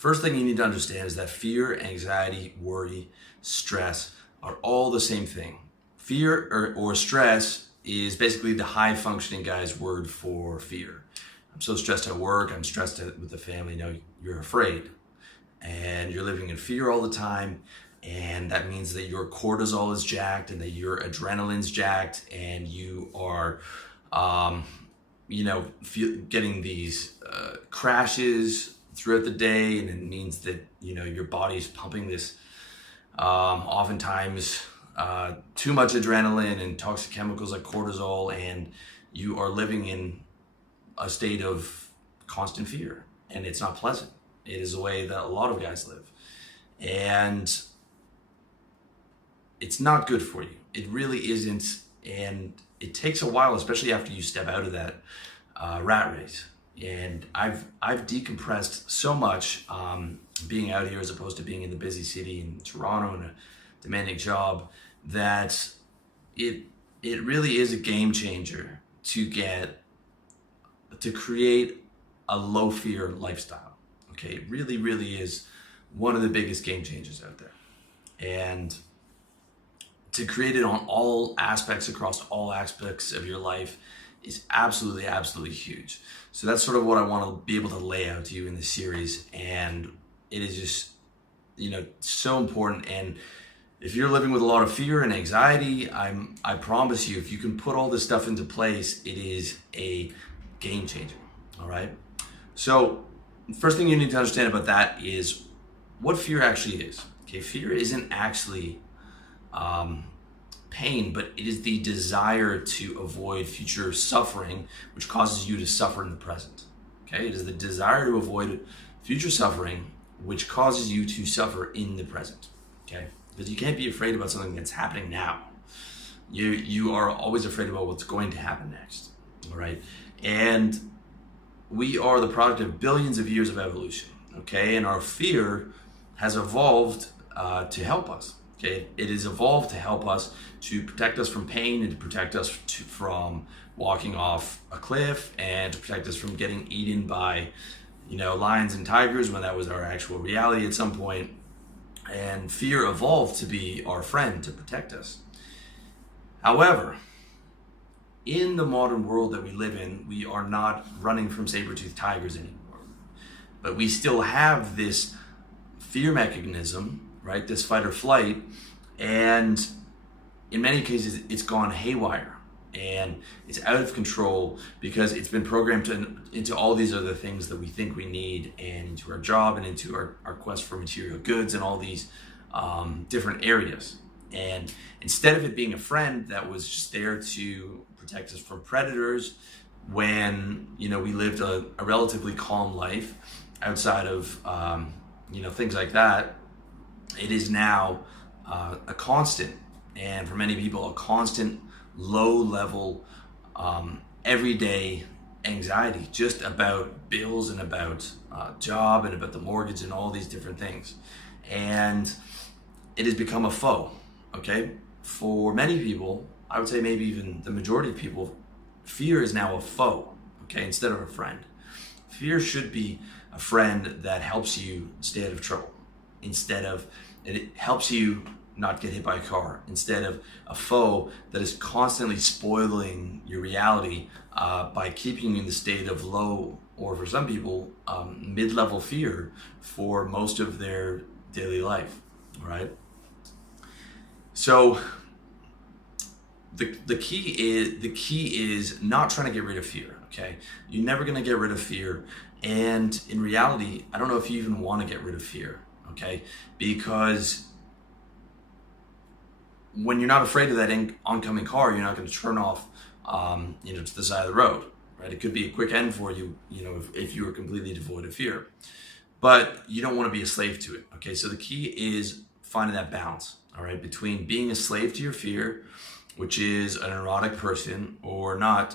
First thing you need to understand is that fear, anxiety, worry, stress are all the same thing. Fear or stress is basically the high functioning guy's word for fear. I'm so stressed at work, I'm stressed with the family. No, you're afraid and you're living in fear all the time. And that means that your cortisol is jacked and that your adrenaline's jacked and you are, getting these crashes throughout the day, and it means that your body's pumping this oftentimes too much adrenaline and toxic chemicals like cortisol, and you are living in a state of constant fear, and it's not pleasant. It is the way that a lot of guys live, and it's not good for you. It really isn't, and it takes a while, especially after you step out of that rat race. And I've decompressed so much being out here as opposed to being in the busy city in Toronto in a demanding job, that it really is a game changer to create a low fear lifestyle. Okay, it really, really is one of the biggest game changers out there. And to create it on all aspects, across all aspects of your life, is absolutely, absolutely huge. So that's sort of what I want to be able to lay out to you in this series. And it is just, so important. And if you're living with a lot of fear and anxiety, I promise you, if you can put all this stuff into place, it is a game changer. All right. So the first thing you need to understand about that is what fear actually is. Okay. Fear isn't actually pain, but it is the desire to avoid future suffering, which causes you to suffer in the present. Okay, it is the desire to avoid future suffering, which causes you to suffer in the present. Okay, because you can't be afraid about something that's happening now. You are always afraid about what's going to happen next. All right, and we are the product of billions of years of evolution. Okay, and our fear has evolved to help us. Okay, it has evolved to help us, to protect us from pain, and to protect us from walking off a cliff, and to protect us from getting eaten by, lions and tigers when that was our actual reality at some point. And fear evolved to be our friend, to protect us. However, in the modern world that we live in, we are not running from saber-toothed tigers anymore. But we still have this fear mechanism, right? This fight or flight, and in many cases it's gone haywire and it's out of control because it's been programmed into all these other things that we think we need, and into our job, and into our quest for material goods, and all these different areas. And instead of it being a friend that was just there to protect us from predators when we lived a relatively calm life outside of things like that, it is now a constant, and for many people, a constant low-level, everyday anxiety, just about bills and about job and about the mortgage and all these different things. And it has become a foe, okay? For many people, I would say maybe even the majority of people, fear is now a foe, okay, instead of a friend. Fear should be a friend that helps you stay out of trouble, instead of it helps you not get hit by a car, instead of a foe that is constantly spoiling your reality by keeping you in the state of low, or for some people, mid-level fear for most of their daily life, all right? So the key is not trying to get rid of fear, okay? You're never gonna get rid of fear, and in reality, I don't know if you even want to get rid of fear, okay? Because when you're not afraid of that oncoming car, you're not going to turn off, to the side of the road, right? It could be a quick end for you, if you were completely devoid of fear. But you don't want to be a slave to it, okay? So the key is finding that balance, all right, between being a slave to your fear, which is a neurotic person, or not,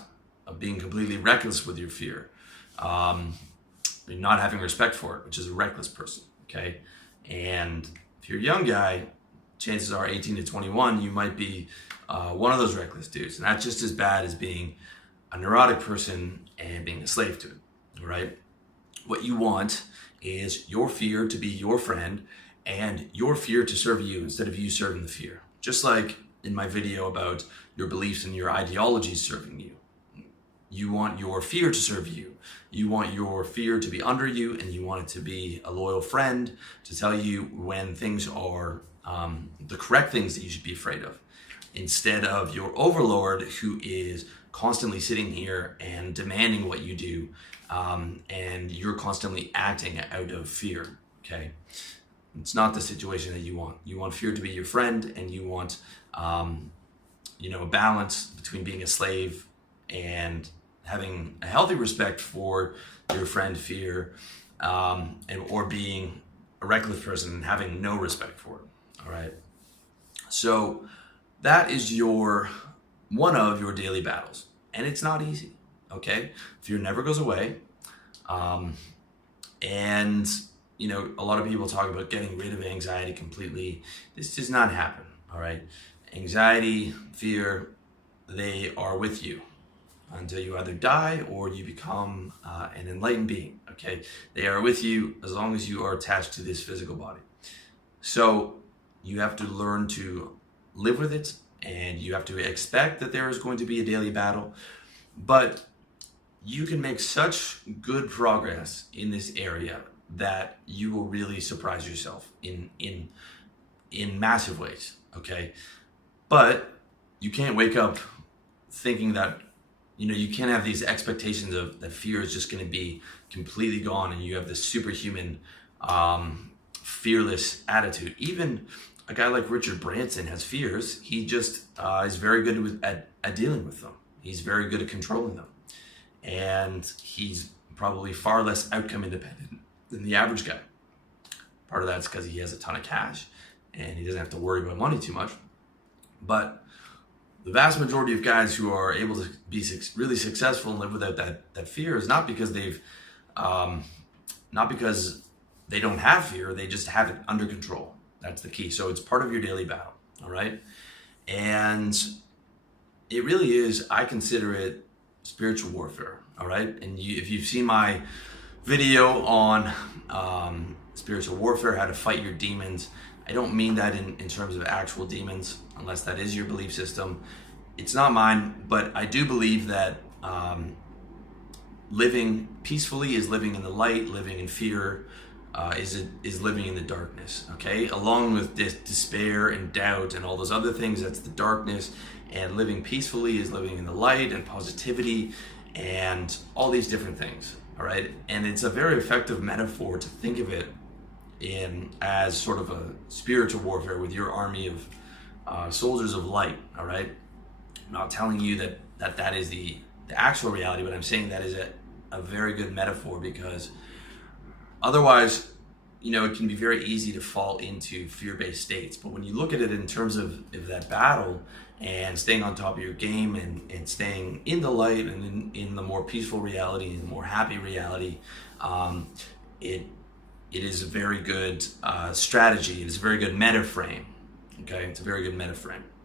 being completely reckless with your fear, not having respect for it, which is a reckless person, okay? And if you're a young guy, chances are 18 to 21, you might be one of those reckless dudes. And that's just as bad as being a neurotic person and being a slave to it, all right? What you want is your fear to be your friend and your fear to serve you instead of you serving the fear. Just like in my video about your beliefs and your ideologies serving you. You want your fear to serve you. You want your fear to be under you, and you want it to be a loyal friend to tell you when things are the correct things that you should be afraid of, instead of your overlord who is constantly sitting here and demanding what you do, and you're constantly acting out of fear, okay? It's not the situation that you want. You want fear to be your friend, and you want a balance between being a slave and having a healthy respect for your friend fear, or being a reckless person and having no respect for it. All right. So that is one of your daily battles, and it's not easy. Okay. Fear never goes away. And a lot of people talk about getting rid of anxiety completely. This does not happen. All right. Anxiety, fear, they are with you until you either die or you become an enlightened being, okay? They are with you as long as you are attached to this physical body. So you have to learn to live with it, and you have to expect that there is going to be a daily battle, but you can make such good progress in this area that you will really surprise yourself in massive ways, okay? But you can't wake up thinking that, you can't have these expectations of that fear is just going to be completely gone and you have this superhuman, fearless attitude. Even a guy like Richard Branson has fears. He just is very good at dealing with them. He's very good at controlling them. And he's probably far less outcome independent than the average guy. Part of that's because he has a ton of cash and he doesn't have to worry about money too much. But the vast majority of guys who are able to be really successful and live without that fear is not because not because they don't have fear, they just have it under control. That's the key. So it's part of your daily battle, all right? And it really is, I consider it spiritual warfare, all right? And if you've seen my video on spiritual warfare, how to fight your demons, I don't mean that in terms of actual demons, unless that is your belief system. It's not mine, but I do believe that living peacefully is living in the light, living in fear is living in the darkness, okay? Along with despair and doubt and all those other things, that's the darkness, and living peacefully is living in the light and positivity and all these different things, all right? And it's a very effective metaphor to think of it as sort of a spiritual warfare with your army of soldiers of light, all right? I'm not telling you that is the actual reality, but I'm saying that is a very good metaphor, because otherwise, it can be very easy to fall into fear-based states. But when you look at it in terms of that battle and staying on top of your game and staying in the light and in the more peaceful reality and the more happy reality, it is a very good strategy. It's a very good meta frame. Okay, it's a very good meta frame.